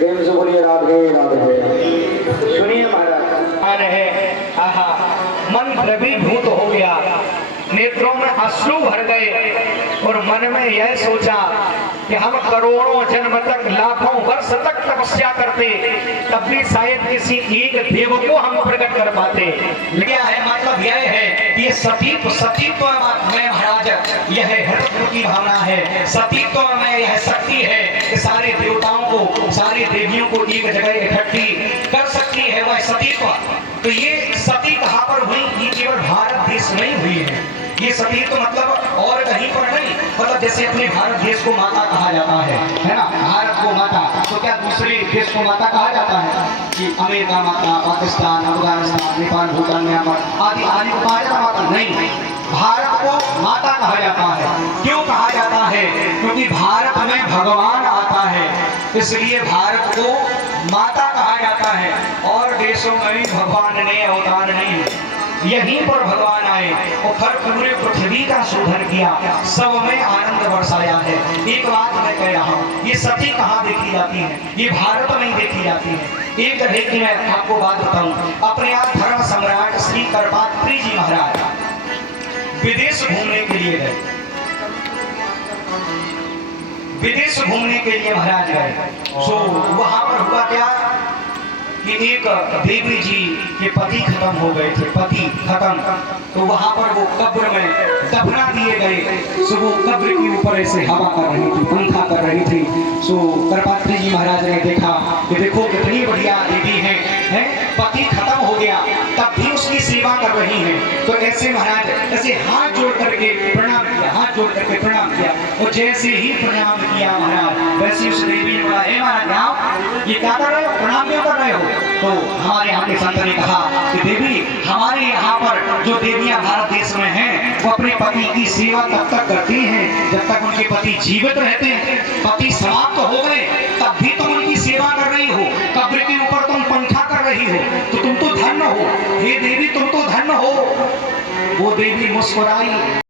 प्रेम से बोलिए राधे राधे। सुनिए महाराज, आ रहे आहा मन द्रवीभूत हो गया, नेत्रों में अश्रु भर गए और मन में यह सोचा कि हम करोड़ों जन्म तक लाखों वर्ष तक तपस्या करते तब भी शायद किसी एक देव को हम प्रकट कर पाते। क्या है मतलब यह है कि ये सतीत्व में महाराज यह हृदय की भावना है, सतीत्व में यह शक्ति है कि सारे देवताओं को सारे देवियों को एक जगह इकट्ठी कर सकती है, वह सतीत्व। तो ये सती कहाँ पर हुई? ये केवल भारत देश में हुई है। ये सती तो मतलब और कहीं पर नहीं, मतलब जैसे अपने भारत देश को माता कहा जाता है ना, भारत को माता, तो क्या दूसरे देश को माता कहा जाता है कि अमेरिका माता, पाकिस्तान, अफगानिस्तान, नेपाल, भूटान, म्यांमार आदि आदि को कहा जाता माता? नहीं, भारत को माता कहा जाता है। क्यों कहा जाता है? क्योंकि भारत में भगवान आता है, इसलिए भारत को माता कहा जाता है। और देशों में भी भगवान ने अवतार नहीं, यहीं पर भगवान आए और फिर पूरे पृथ्वी का शोधन किया, सब में आनंद बरसाया है। एक बात मैं कह रहा हूँ, ये सती कहाँ देखी जाती है? ये भारत में देखी जाती है। एक जगह की मैं आपको बात बताऊं, अपने आप धर्म सम्राट श्री करपात्री जी महाराज विदेश घूमने के लिए गए, विदेश घूमने के लिए महाराज गए। सो वहां पर हुआ क्या कि एक देवी जी के पति खत्म हो गए थे, पति खत्म, तो वहां पर वो कब्र में दफना दिए गए। सो वो कब्र के ऊपर ऐसे हवा कर रही थी, पंखा कर रही थी। सो करपात्री जी महाराज ने देखा कि देखो कितनी बढ़िया देवी है, पति खत्म हो गया तब भी उसकी सेवा कर रही है। तो ऐसे महाराज ऐसे हाथ जोड़ करके प्रणाम किया, हाथ जोड़ करके प्रणाम किया, और जैसे ही प्रणाम किया महाराज वैसे उस देवी ने बोला, हे महाराज आप ये क्या कर रहे हो, प्रणाम क्यों कर रहे हो? तो हमारे यहाँ के संत ने कहा कि देवी, हमारे यहाँ पर जो देवियां भारत देश में हैं वो अपने पति की सेवा तब तक करती हैं जब तक उनके पति जीवित रहते हैं। पति समाप्त हो गए तब भी तुम उनकी सेवा कर रही हो, कब्र के ऊपर तुम पंखा कर रही हो, तो तुम तो धन्य हो, हे देवी तुम तो धन्य हो। वो देवी मुस्कुराई।